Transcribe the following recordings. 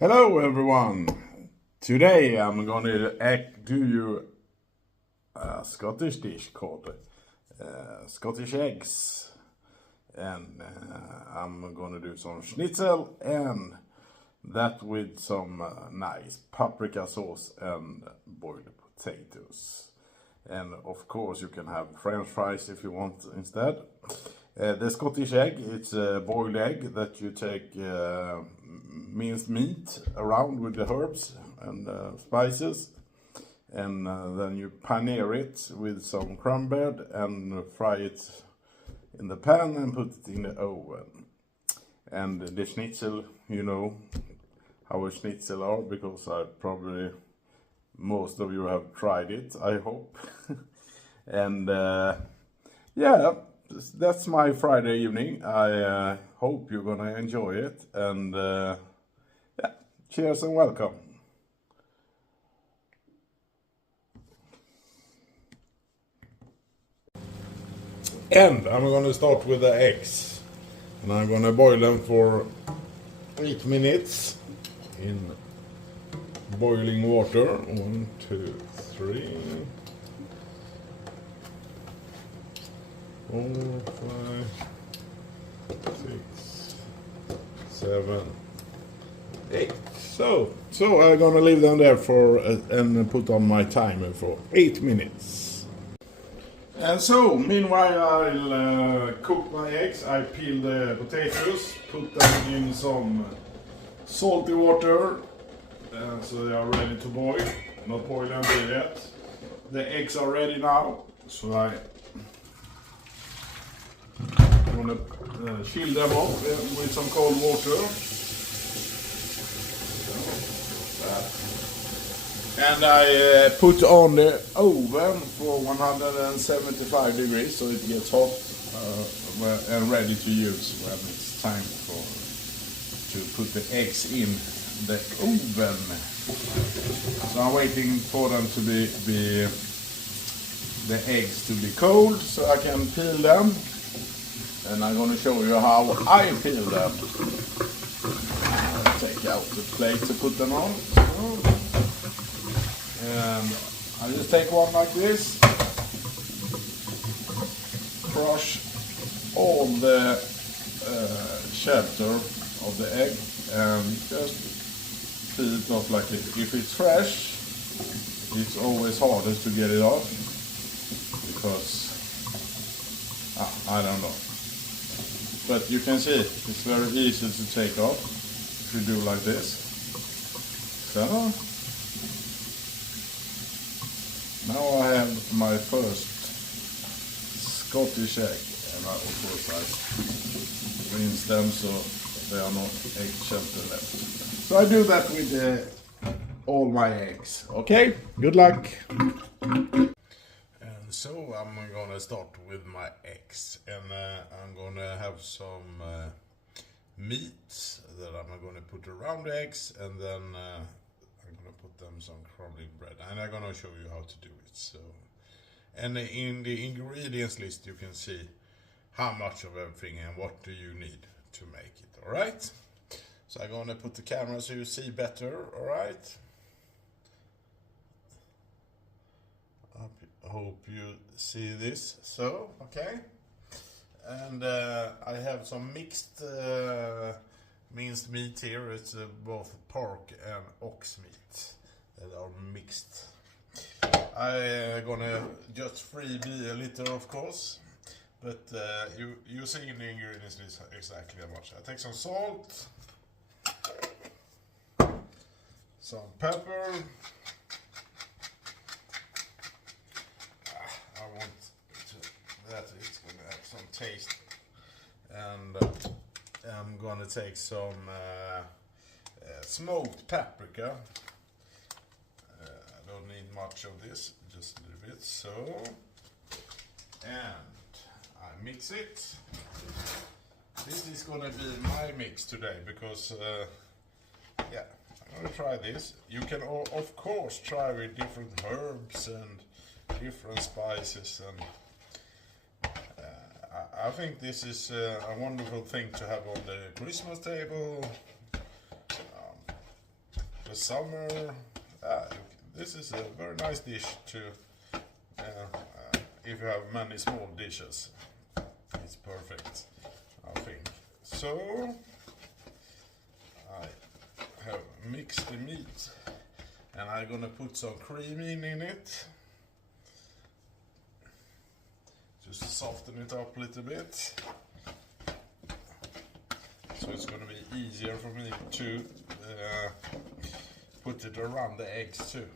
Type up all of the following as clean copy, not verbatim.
Hello everyone! Today I'm going to do you a Scottish dish called Scottish eggs. And I'm going to do some schnitzel and that with some nice paprika sauce and boiled potatoes. And of course you can have french fries if you want instead. The Scottish egg, it's a boiled egg that you take minced meat around with the herbs and spices, and then you paneer it with some crumb bread and fry it in the pan and put it in the oven. And the schnitzel, you know how a schnitzel are, because most of you have tried it, I hope. And yeah, that's my Friday evening. I hope you're gonna enjoy it, and yeah, cheers and welcome. And I'm gonna start with the eggs, and I'm gonna boil them for 8 minutes in boiling water. 1, 2, 3, 4, 5, 6, 7, 8. So I'm gonna leave them there for and put on my timer for 8 minutes. And so meanwhile I'll cook my eggs. I peel the potatoes, put them in some salty water, so they are ready to boil. Not boil them yet. The eggs are ready now, so I'm gonna chill them off with some cold water. And I put on the oven for 175 degrees so it gets hot and ready to use when it's time to put the eggs in the oven. So I'm waiting for them to be the eggs to be cold so I can peel them, and I'm going to show you how I peel them. I'll take out the plate to put them on. And I just take one like this, crush all the shelter of the egg, and just peel it off like this. If it's fresh, it's always hardest to get it off, because I don't know. But you can see it's very easy to take off if you do like this. So now I have my first Scottish egg, and of course I rinse them so they are not eggshell left. So I do that with all my eggs. Okay, good luck. And so I'm gonna start with my eggs, and I'm gonna have some meat that I'm gonna put around the eggs, and then I'm gonna put them some crumbling bread, and I'm gonna show you how to do it. So, and in the ingredients list you can see how much of everything and what do you need to make it. All right. So I'm gonna put the camera so you see better. All right. I hope you see this. So okay. And I have some mixed minced meat here. It's both pork and ox meat that are mixed. I'm gonna just freebie a little, of course, but you see in the ingredients list exactly how much. I take some salt, some pepper. I want that it's gonna have some taste, and I'm gonna take some smoked paprika. I don't need much of this, just a little bit. So, and I mix it. This is gonna be my mix today because yeah, I'm gonna try this. You can of course try with different herbs and different spices, and I think this is a wonderful thing to have on the Christmas table. the summer. This is a very nice dish to if you have many small dishes. It's perfect, I think. So I have mixed the meat and I'm gonna put some cream in it. Just soften it up a little bit. So it's gonna be easier for me to put it around the eggs too.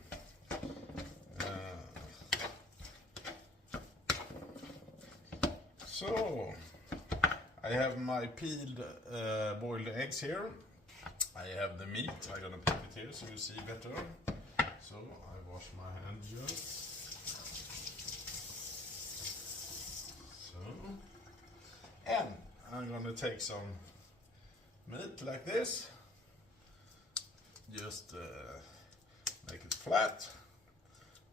So I have my peeled boiled eggs here. I have the meat. I'm gonna put it here so you see better. So I wash my hands just. So, and I'm gonna take some meat like this. Just make it flat.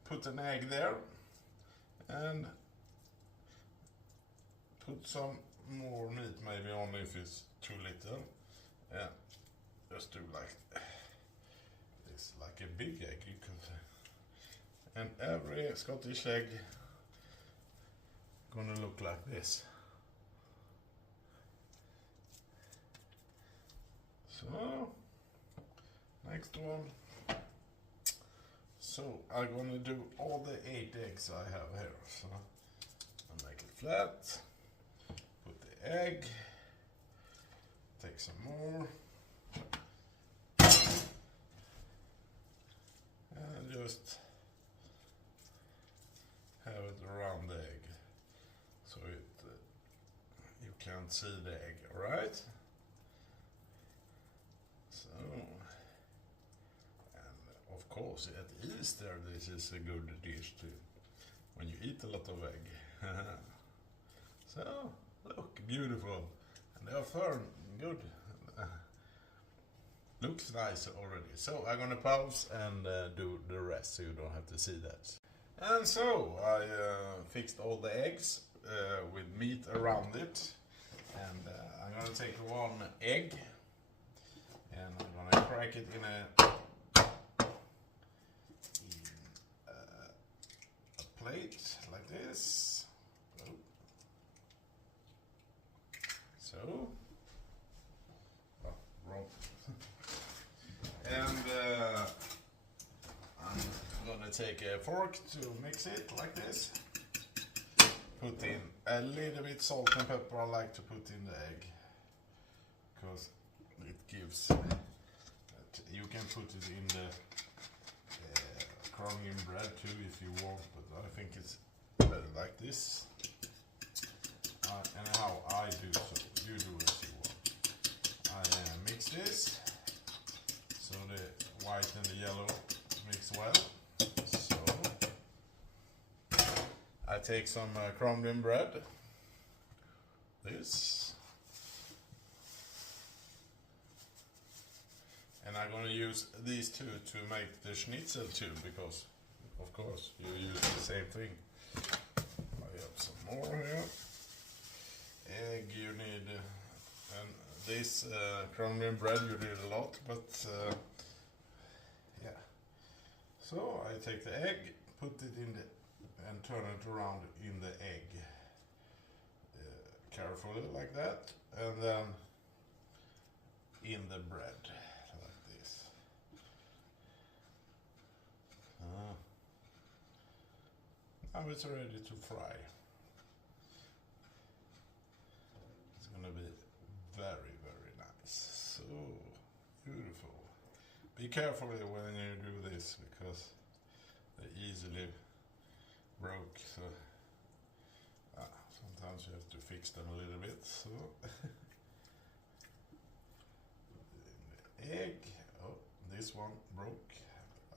Put an egg there and put some more meat maybe on if it's too little. Yeah, just do like this, like a big egg you could say. And every Scottish egg gonna look like this. So next one. So I'm gonna do all the 8 eggs I have here. So I make it flat. Put the egg. Take some more. And just have it around the egg, so you can't see the egg, right? So, and of course at Easter this is a good dish too, when you eat a lot of egg. So, look, beautiful, and they are firm, good. Looks nice already. So I'm gonna pause and do the rest so you don't have to see that. And so I fixed all the eggs with meat around it, and I'm gonna take one egg and I'm gonna crack it in a plate like this. So, wrong. And I'm gonna take a fork to mix it like this. Put in a little bit salt and pepper. I like to put in the egg because it gives. You can put it in the crumbling bread too if you want, but I think it's better like this. And how I do so, you do as you want. I mix this so the white and the yellow mix well. So I take some crumbling bread, this, and I'm going to use these two to make the schnitzel too, because of course you use the same thing. I have some more here. Egg you need, and this crumbling bread you need a lot, but yeah. So I take the egg, put it in the, and turn it around in the egg, carefully like that, and then in the bread like this. Now it's ready to fry. Gonna be very, very nice. So beautiful. Be careful when you do this because they easily broke. So sometimes you have to fix them a little bit. So the egg. Oh, this one broke.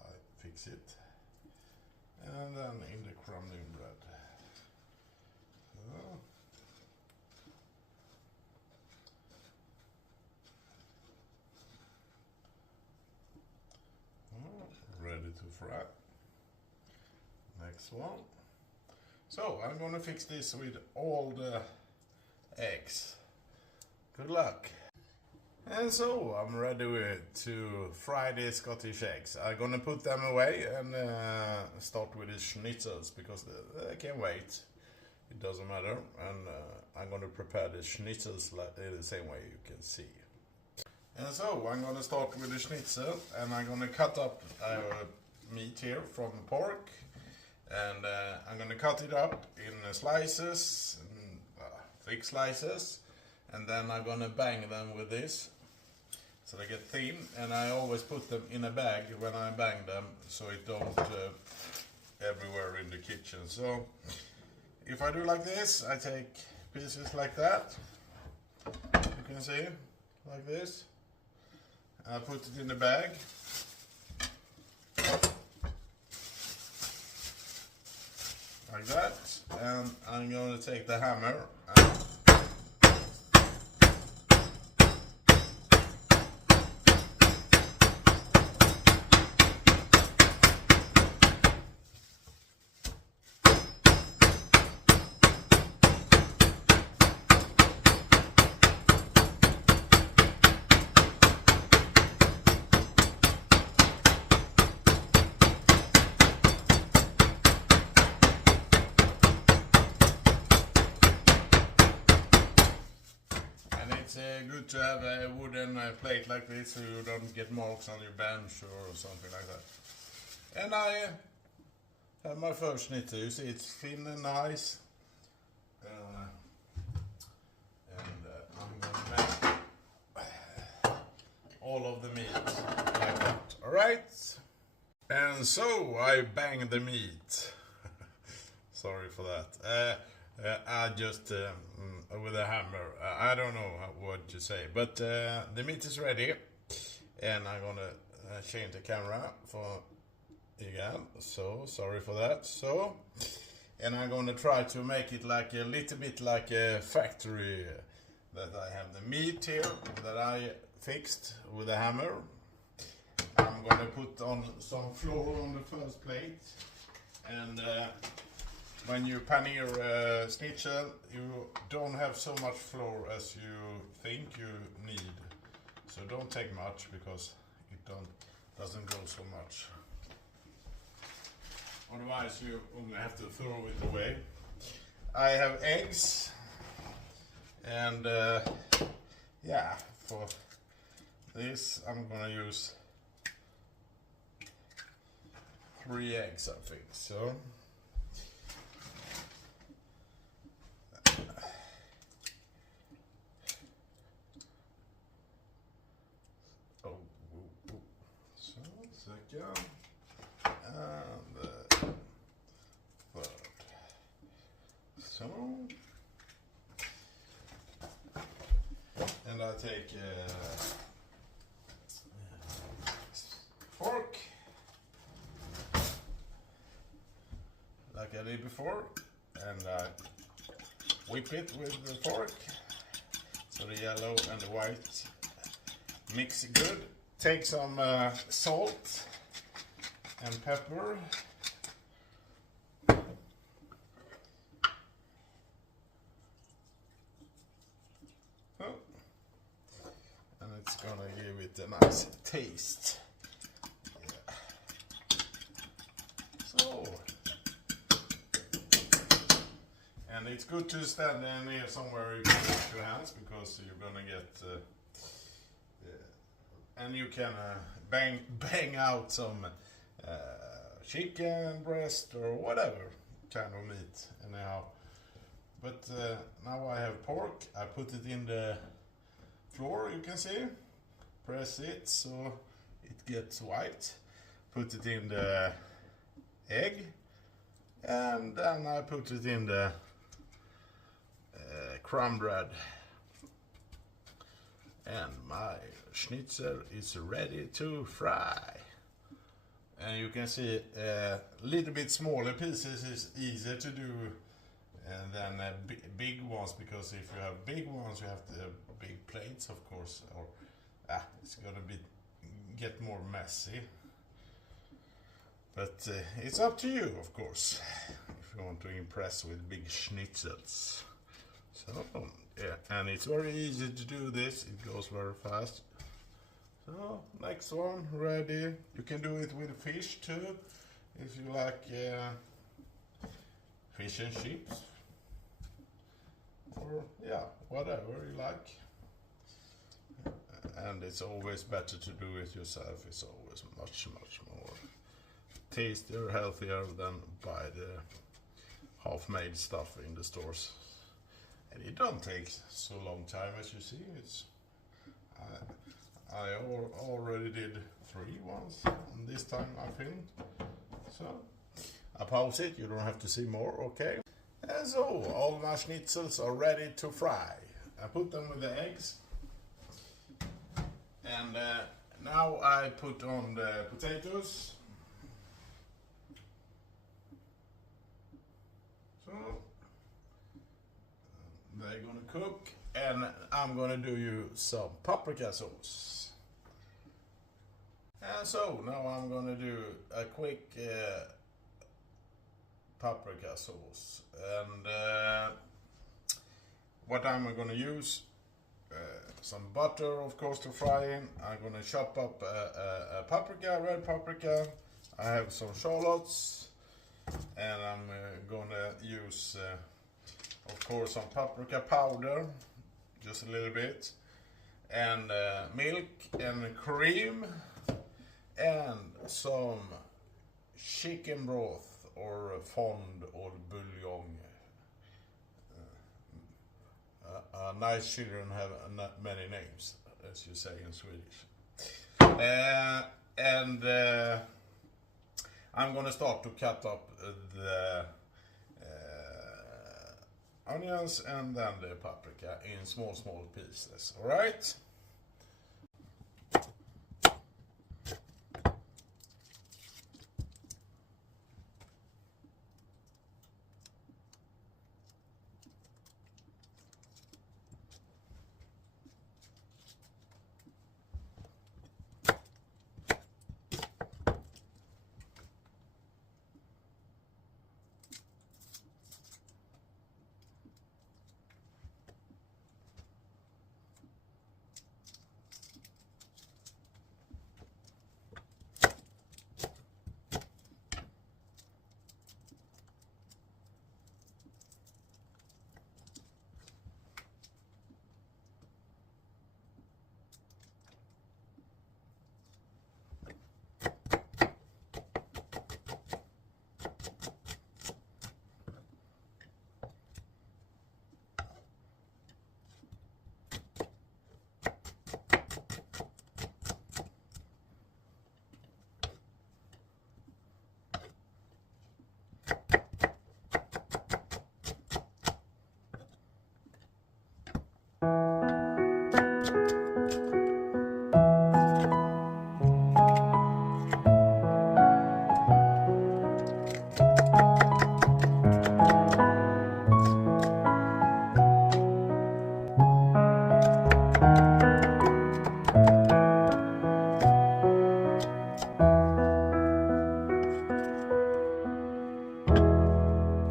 I fix it, and then in the crumbling bread. So, ready to fry. Next one. So I'm gonna fix this with all the eggs. Good luck. And so I'm ready to fry the Scottish eggs. I'm gonna put them away and start with the schnitzels because they can wait. It doesn't matter. And I'm gonna prepare the schnitzels the same way you can see. And so I'm gonna start with the schnitzel and I'm gonna cut up meat here from pork. And I'm gonna cut it up in slices, thick slices. And then I'm gonna bang them with this. So they get thin, and I always put them in a bag when I bang them, so it don't everywhere in the kitchen. So if I do like this, I take pieces like that. You can see, like this. I put it in the bag. Like that. And I'm going to take the hammer and good to have a wooden plate like this so you don't get marks on your bench or something like that. And I have my first schnitzel. You see it's thin and nice. I'm going to make all of the meat like that. Alright? And so I bang the meat. Sorry for that. I just with a hammer. I don't know what to say, but the meat is ready, and I'm gonna change the camera for again. So sorry for that. So, and I'm gonna try to make it like a little bit like a factory. That I have the meat here that I fixed with a hammer. I'm gonna put on some flour on the first plate, and when you paneer schnitzel, you don't have so much flour as you think you need. So don't take much because it doesn't go so much. Otherwise you only have to throw it away. I have eggs and yeah, for this I'm gonna use 3 eggs, I think. So second and third. So, and I take a fork like I did before, and I whip it with the fork so the yellow and the white mix good. Take some salt and pepper. Oh. And it's gonna give it a nice taste. Yeah. So, and it's good to stand in here somewhere you can wash your hands because you're gonna get and you can bang out some chicken breast or whatever kind of meat anyhow. But now I have pork. I put it in the flour, you can see. Press it so it gets white. Put it in the egg. And then I put it in the crumb bread. And my schnitzel is ready to fry. And you can see a little bit smaller pieces is easier to do than big ones, because if you have big ones you have the big plates, of course, or it's gonna get more messy. But it's up to you, of course, if you want to impress with big schnitzels. So, yeah, and it's very easy to do this. It goes very fast. So, next one, ready. You can do it with fish too, if you like fish and chips. Or, yeah, whatever you like. And it's always better to do it yourself. It's always much more tastier, healthier than buy the half-made stuff in the stores. And it don't take so long time, as you see. It's I already did 3 once, and this time I filmed. So I pause it. You don't have to see more. Okay. And so all my schnitzels are ready to fry. I put them with the eggs. And now I put on the potatoes. So they're gonna cook, and I'm gonna do you some paprika sauce. And so now I'm gonna do a quick paprika sauce. And what I'm gonna use. Some butter, of course, to fry in. I'm gonna chop up a paprika, red paprika. I have some shallots, and I'm gonna use, of course, some paprika powder, just a little bit, and milk and cream, and some chicken broth or fond or bouillon. Nice children have not many names, as you say in Swedish. And I'm gonna start to cut up the onions and then the paprika in small pieces. All right.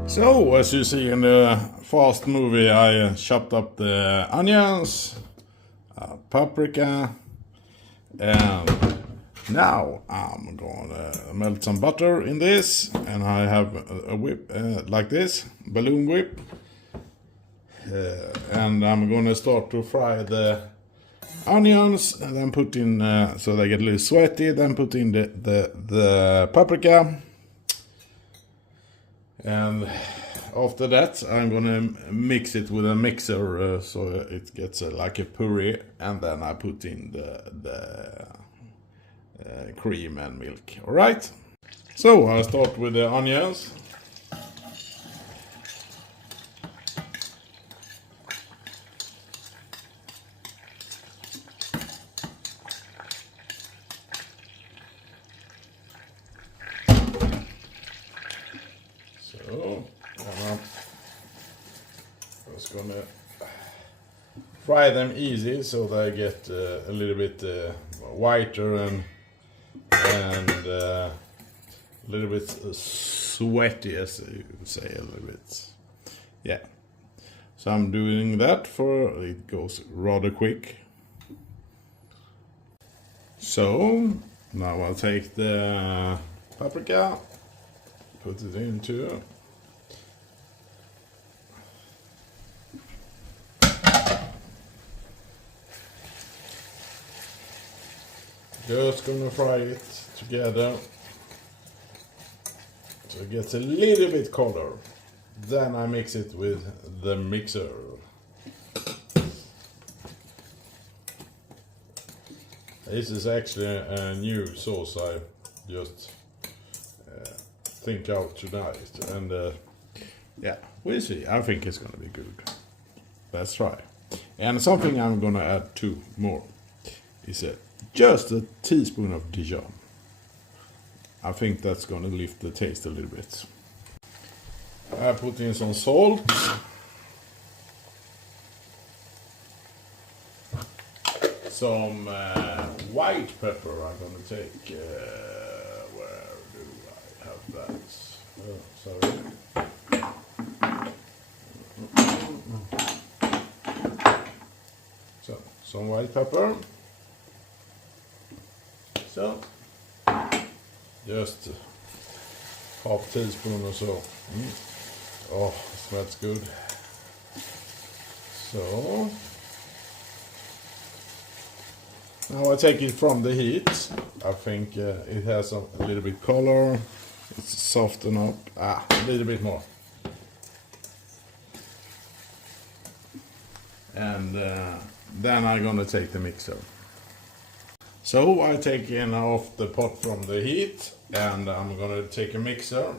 So, as you see in the fast movie, I chopped up the onions, paprika, and now I'm gonna melt some butter in this, and I have a whip like this, balloon whip, and I'm gonna start to fry the onions, and then put in, so they get a little sweaty, then put in the paprika. And after that, I'm gonna mix it with a mixer so it gets like a puree, and then I put in the cream and milk. All right. So I'll start with the onions. So I'm just gonna fry them easy so they get a little bit whiter and a little bit sweaty, as you would say, a little bit. Yeah. So I'm doing that for it goes rather quick. So now I'll take the paprika, put it into. Just gonna fry it together so it gets a little bit color. Then I mix it with the mixer. This is actually a new sauce I just think out tonight, and yeah, we'll see. I think it's gonna be good. Let's try. And something I'm gonna add to more is just a teaspoon of Dijon. I think that's gonna lift the taste a little bit. I put in some salt. Some white pepper I'm gonna take. Where do I have that? Oh, sorry. So, some white pepper. So, just half teaspoon or so. Oh, smells good. So, now I take it from the heat. I think it has a little bit color. It's softened up. A little bit more. And then I'm gonna take the mixer. So I take in off the pot from the heat, and I'm gonna take a mixer.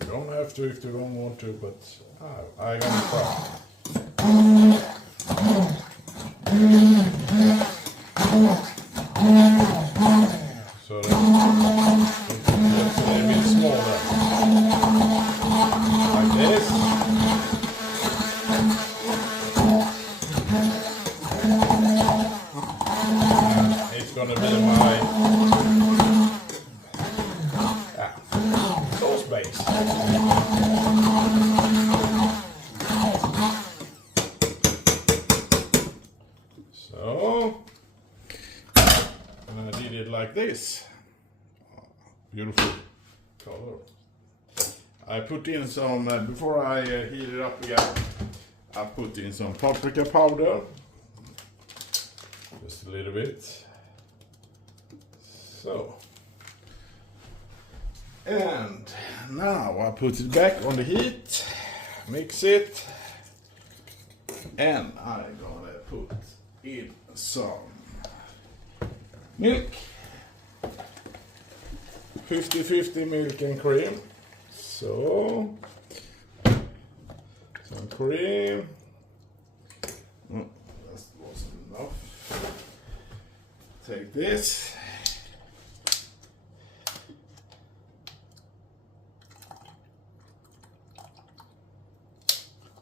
You don't have to if you don't want to, but I'm gonna try. So that's a little bit smaller, like this. It's gonna be my sauce base. So, and I did it like this. Beautiful color. I put in some, before I heat it up again, I put in some paprika powder. Just a little bit. So. And now I put it back on the heat, mix it, and I'm gonna put in some milk. 50-50 milk and cream. So, some cream. Oh, that wasn't enough. Take this.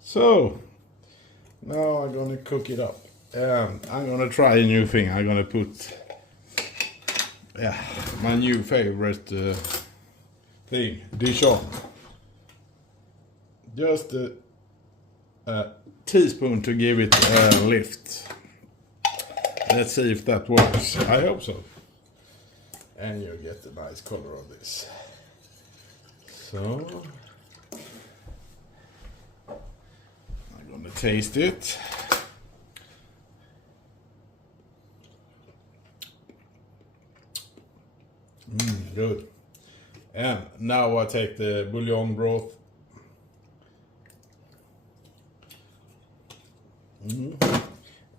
So, now I'm gonna cook it up. And I'm gonna try a new thing. I'm gonna put my new favorite thing, Dijon. Just a teaspoon to give it a lift. Let's see if that works. I hope so. And you get a nice color of this. So, I'm gonna taste it. Good. And now I take the bouillon broth.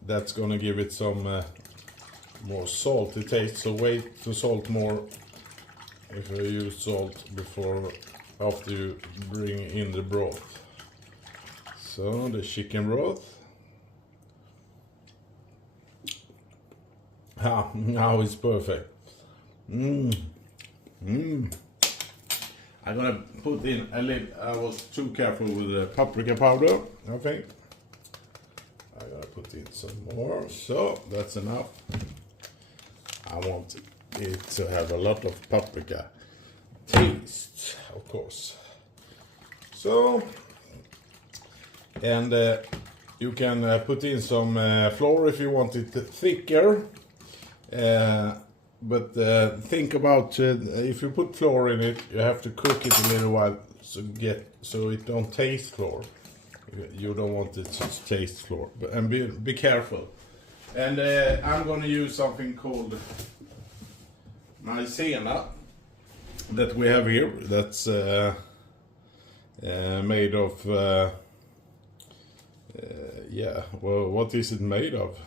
That's gonna give it some more salty taste. So wait to salt more if you use salt after you bring in the broth. So the chicken broth. Now it's perfect. I'm gonna put in a little. I was too careful with the paprika powder, I think. I'm gonna put in some more. So that's enough. I want it to have a lot of paprika taste, of course. So And you can put in some flour if you want it thicker. But think about if you put flour in it, you have to cook it a little while so it don't taste flour. You don't want it to taste flour, and be careful. And I'm gonna use something called maizena that we have here. That's made of yeah. Well, what is it made of?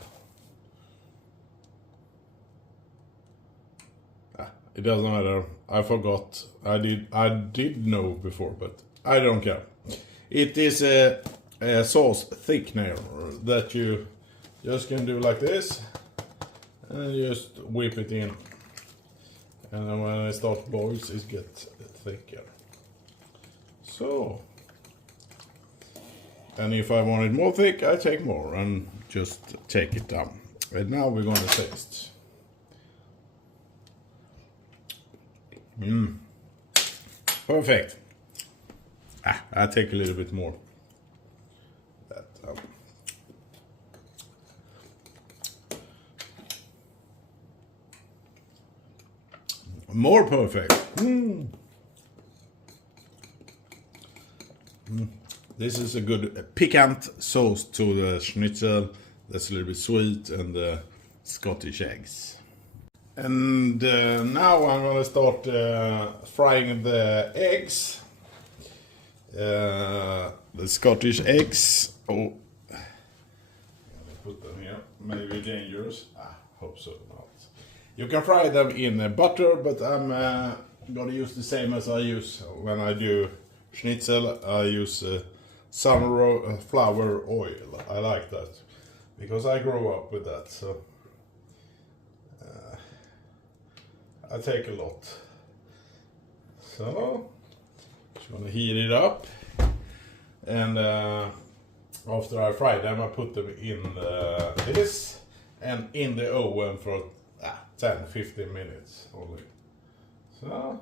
It doesn't matter. I forgot. I did know before, but I don't care. It is a sauce thickener that you just can do like this and just whip it in. And then when it starts boils, it gets thicker. So, and if I want it more thick, I take more and just take it down. And now we're gonna taste. Perfect. I take a little bit more. More perfect. This is a good piquant sauce to the schnitzel. That's a little bit sweet, and the Scottish eggs. And now I'm gonna start frying the eggs. The Scottish eggs. Oh, let me put them here. Maybe dangerous. Hope so not. You can fry them in butter, but I'm gonna use the same as I use when I do schnitzel. I use sunflower oil. I like that because I grew up with that. So I take a lot. So just gonna heat it up, and after I fry them, I put them in this and in the oven for 10-15 minutes only. So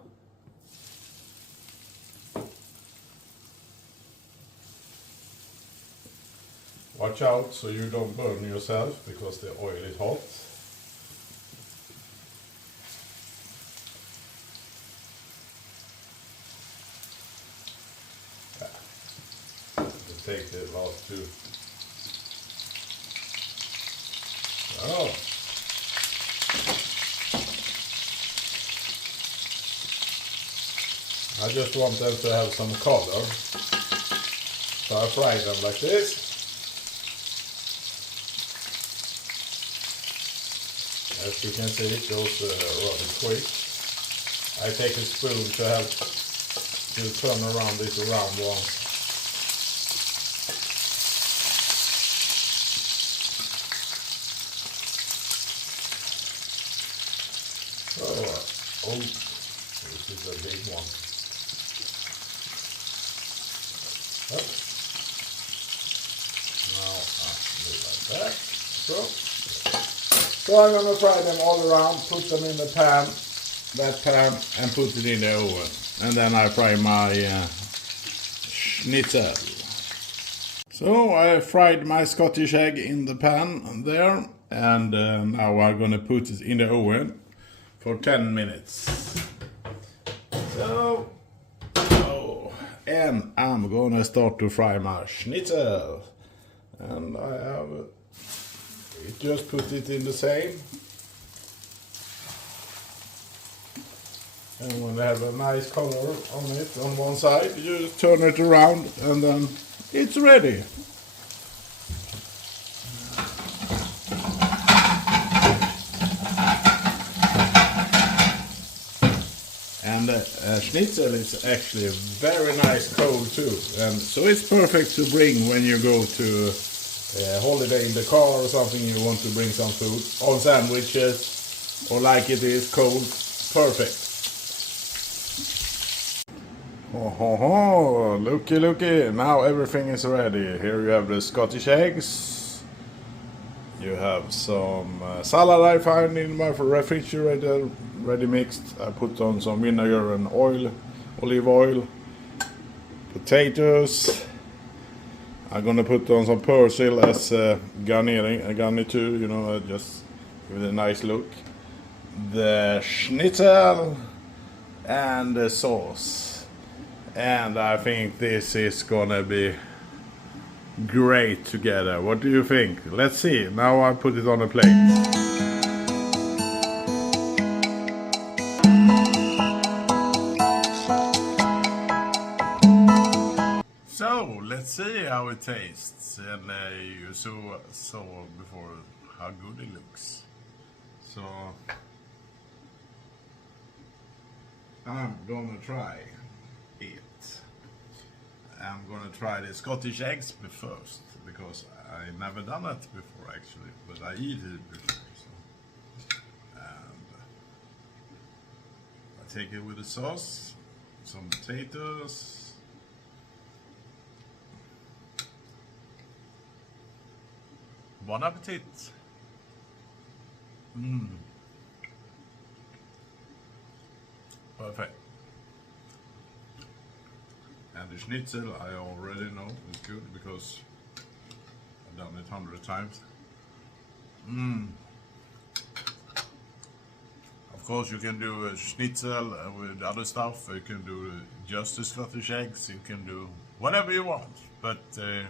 watch out so you don't burn yourself because the oil is hot. Take the last two. Oh. I just want them to have some color. So I fry them like this. As you can see, it goes rather quick. I take a spoon to help to turn around this around once. Oh, this is a big one. Up. Now do like that. So I'm gonna fry them all around, put them in the pan, and put it in the oven. And then I fry my schnitzel. So I fried my Scottish egg in the pan there, and now I'm gonna put it in the oven for 10 minutes. So, and I'm gonna start to fry my schnitzel. And I have just put it in the same. And when they have a nice color on it on one side, you just turn it around and then it's ready. And schnitzel is actually very nice cold too, and so it's perfect to bring when you go to a holiday in the car or something. You want to bring some food on sandwiches, or like it is cold. Perfect. Oh, looky, now everything is ready. Here you have the Scottish eggs. You have some salad I find in my refrigerator, ready mixed. I put on some vinegar and oil, olive oil, potatoes. I'm gonna put on some persil as garniture, you know, just give it a nice look. The schnitzel and the sauce. And I think this is gonna be great together. What do you think? Let's see. Now I put it on a plate. So let's see how it tastes, and you saw before how good it looks. So I'm gonna try it. I'm gonna try the Scottish eggs first, because I never done it before actually, but I eat it before. So. And I take it with the sauce, some potatoes. Bon appetit! Perfect. And the schnitzel I already know is good because I've done it 100 times. Of course you can do a schnitzel with other stuff. You can do just the Scottish eggs. You can do whatever you want. But here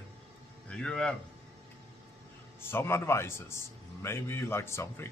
you have some advices. Maybe you like something.